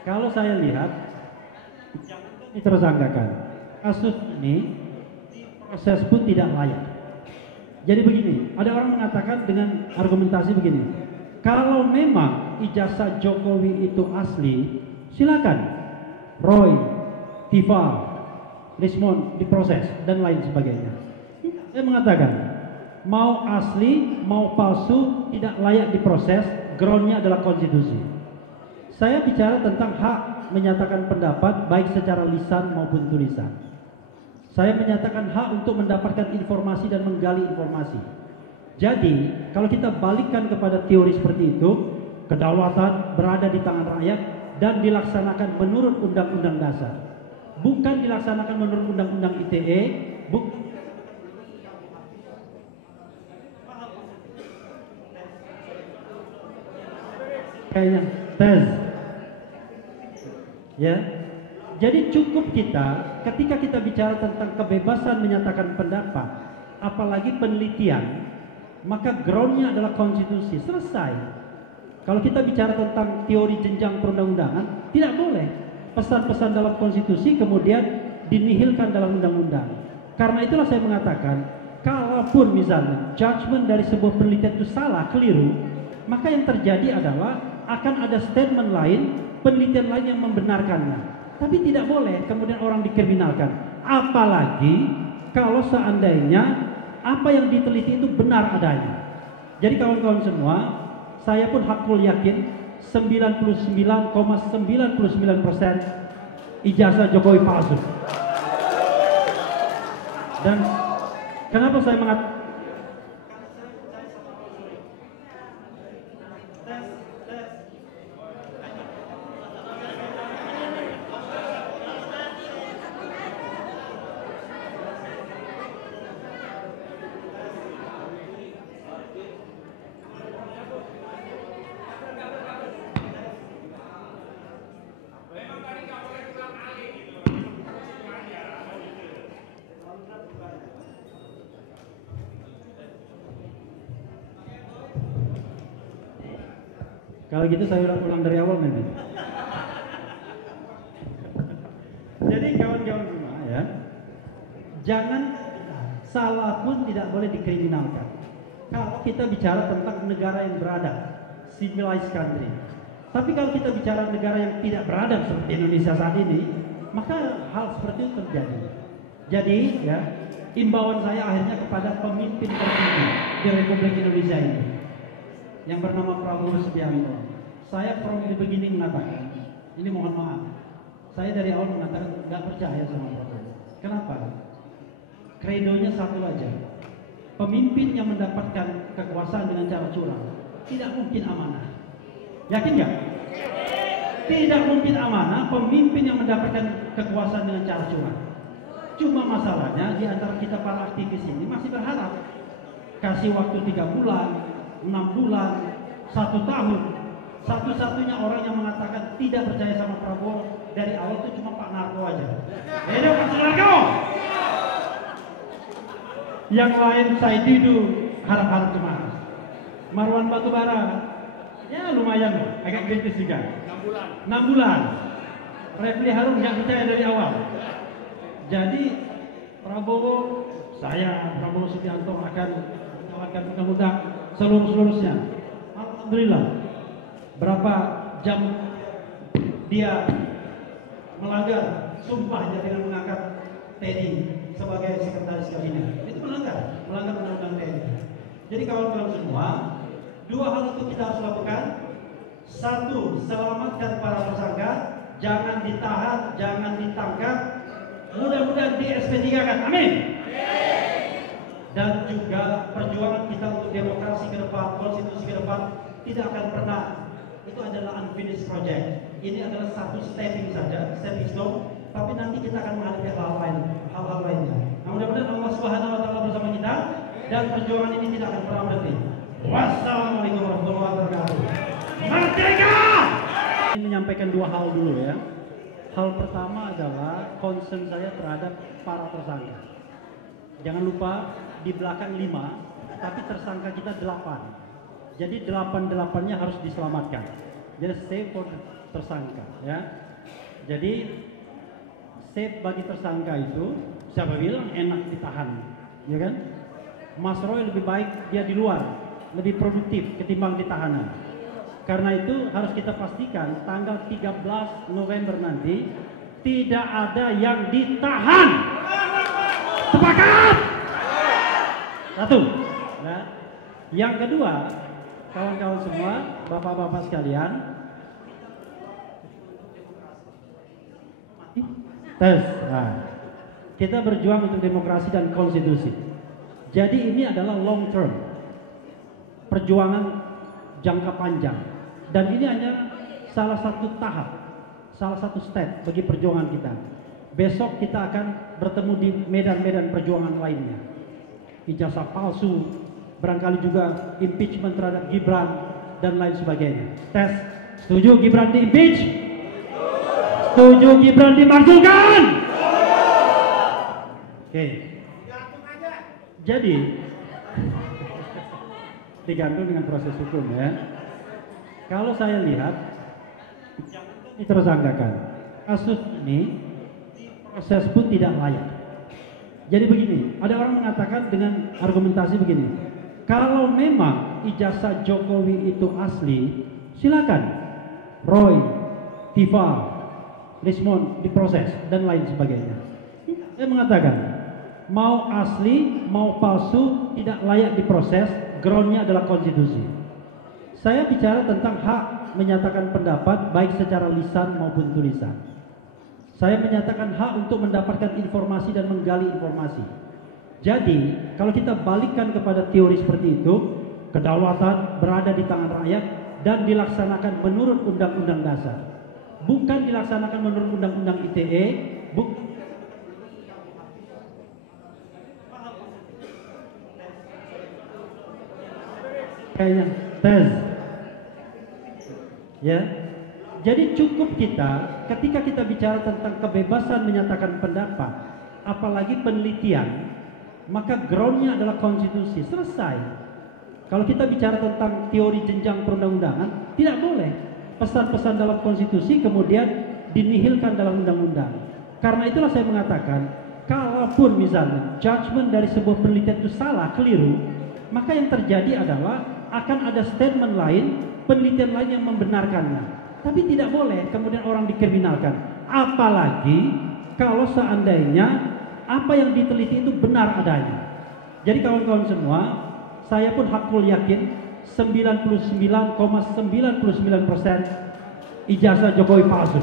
Kalau saya lihat, ditersangkakan, kasus ini proses pun tidak layak. Jadi begini, ada orang mengatakan dengan argumentasi begini, kalau memang ijazah Jokowi itu asli, silakan Roy, Tifa, Rismon diproses dan lain sebagainya. Saya mengatakan, mau asli, mau palsu, tidak layak diproses, groundnya adalah konstitusi. Saya bicara tentang hak menyatakan pendapat baik secara lisan maupun tulisan. Saya menyatakan hak untuk mendapatkan informasi dan menggali informasi. Jadi, kalau kita balikkan kepada teori seperti itu, kedaulatan berada di tangan rakyat dan dilaksanakan menurut Undang-Undang Dasar. Bukan dilaksanakan menurut Undang-Undang ITE, kayaknya tes. Ya. Jadi cukup kita ketika kita bicara tentang kebebasan menyatakan pendapat, apalagi penelitian, maka groundnya adalah konstitusi. Selesai. Kalau kita bicara tentang teori jenjang perundang-undangan, tidak boleh pesan-pesan dalam konstitusi kemudian dinihilkan dalam undang-undang. Karena itulah saya mengatakan, kalaupun misalnya judgement dari sebuah penelitian itu salah, keliru, maka yang terjadi adalah akan ada statement lain, penelitian lain yang membenarkannya. Tapi tidak boleh kemudian orang dikriminalkan. Apalagi kalau seandainya apa yang diteliti itu benar adanya. Jadi kawan-kawan semua, saya pun hakul yakin 99,99% ijazah Jokowi palsu. Dan kenapa saya mengatakan kalau gitu saya ulang dari awal nanti. Jadi kawan-kawan semua ya, jangan salah pun tidak boleh dikriminalkan. Kalau kita bicara tentang negara yang beradab, civilized country. Tapi kalau kita bicara negara yang tidak beradab seperti Indonesia saat ini, maka hal seperti itu terjadi. Jadi ya, imbauan saya akhirnya kepada pemimpin tertinggi di Republik Indonesia ini, yang bernama Prabowo Subianto. Saya from the beginning mengatakan, ini mohon maaf, saya dari awal mengatakan nggak percaya sama Prabowo. Kenapa? Kredonya satu aja, pemimpin yang mendapatkan kekuasaan dengan cara curang tidak mungkin amanah. Yakin nggak? Tidak mungkin amanah pemimpin yang mendapatkan kekuasaan dengan cara curang. Cuma masalahnya di antara kita para aktivis ini masih berharap kasih waktu 3 bulan, 6 bulan, 1 tahun. Satu-satunya orang yang mengatakan tidak percaya sama Prabowo dari awal itu cuma Pak Narko aja. Hidup Pak Narko. Yang lain saya Didu, harap-harap cemas. Marwan Batubara, ya lumayan, agak kritis juga. 6 bulan. Refli Harun nggak percaya dari awal. Jadi Prabowo Subianto akan menawarkan mudah-mudahan seluruhnya. Alhamdulillah. Berapa jam dia melanggar sumpahnya dengan mengangkat TNI sebagai sekretaris kabinet. Itu melanggar undang-undang TNI. Jadi kawan-kawan semua, 2 hal itu kita harus lakukan. 1, selamatkan para tersangka, jangan ditahan, jangan ditangkap. Mudah-mudahan di SP3 kan, amin. Dan juga perjuangan kita untuk demokrasi ke depan, konstitusi ke depan tidak akan pernah. Itu adalah unfinished project. Ini adalah satu stepping stone. Tapi nanti kita akan menghadapi hal-hal lainnya. Nah, mudah-mudahan Allah Subhanahu Wa Taala bersama kita dan perjuangan ini tidak akan pernah berhenti. Wassalamualaikum warahmatullahi wabarakatuh. Merdeka! Ini menyampaikan 2 hal dulu ya. Hal pertama adalah concern saya terhadap para tersangka. Jangan lupa di belakang 5, tapi tersangka kita 8. Jadi 8-8-nya harus diselamatkan. Jadi tersangka, ya. Jadi safe bagi tersangka itu, siapa bilang enak ditahan, ya kan? Mas Roy lebih baik dia di luar, lebih produktif ketimbang di tahanan. Karena itu harus kita pastikan tanggal 13 November nanti tidak ada yang ditahan. Sepakat? Satu. Nah, yang kedua, kawan-kawan semua, bapak-bapak sekalian, tes. Nah, kita berjuang untuk demokrasi dan konstitusi. Jadi ini adalah long term, perjuangan jangka panjang. Dan ini hanya salah satu tahap, salah satu step bagi perjuangan kita. Besok kita akan bertemu di medan-medan perjuangan lainnya. Ijazah palsu, barangkali juga impeachment terhadap Gibran dan lain sebagainya. Tes, setuju Gibran di-impeach? Setuju Gibran dimakzulkan? Oke. Jadi digantung dengan proses hukum, ya. Kalau saya lihat ditersangkakan, kasus ini proses pun tidak layak. Jadi begini, ada orang mengatakan dengan argumentasi begini, kalau memang ijazah Jokowi itu asli, silakan Roy, Tifa, Rismon diproses dan lain sebagainya. Saya mengatakan mau asli mau palsu tidak layak diproses, groundnya adalah konstitusi. Saya bicara tentang hak menyatakan pendapat baik secara lisan maupun tulisan. Saya menyatakan hak untuk mendapatkan informasi dan menggali informasi. Jadi kalau kita balikkan kepada teori seperti itu, kedaulatan berada di tangan rakyat dan dilaksanakan menurut Undang-Undang Dasar, bukan dilaksanakan menurut Undang-Undang ITE, kayaknya tes. Ya, jadi cukup kita ketika kita bicara tentang kebebasan menyatakan pendapat, apalagi penelitian, maka groundnya adalah konstitusi. Selesai. Kalau kita bicara tentang teori jenjang perundang-undangan, tidak boleh pesan-pesan dalam konstitusi kemudian dinihilkan dalam undang-undang. Karena itulah saya mengatakan, kalaupun misalnya judgement dari sebuah penelitian itu salah, keliru, maka yang terjadi adalah akan ada statement lain, penelitian lain yang membenarkannya. Tapi tidak boleh kemudian orang dikriminalkan. Apalagi kalau seandainya apa yang diteliti itu benar adanya. Jadi kawan-kawan semua, saya pun hakul yakin 99,99% ijazah Jokowi palsu.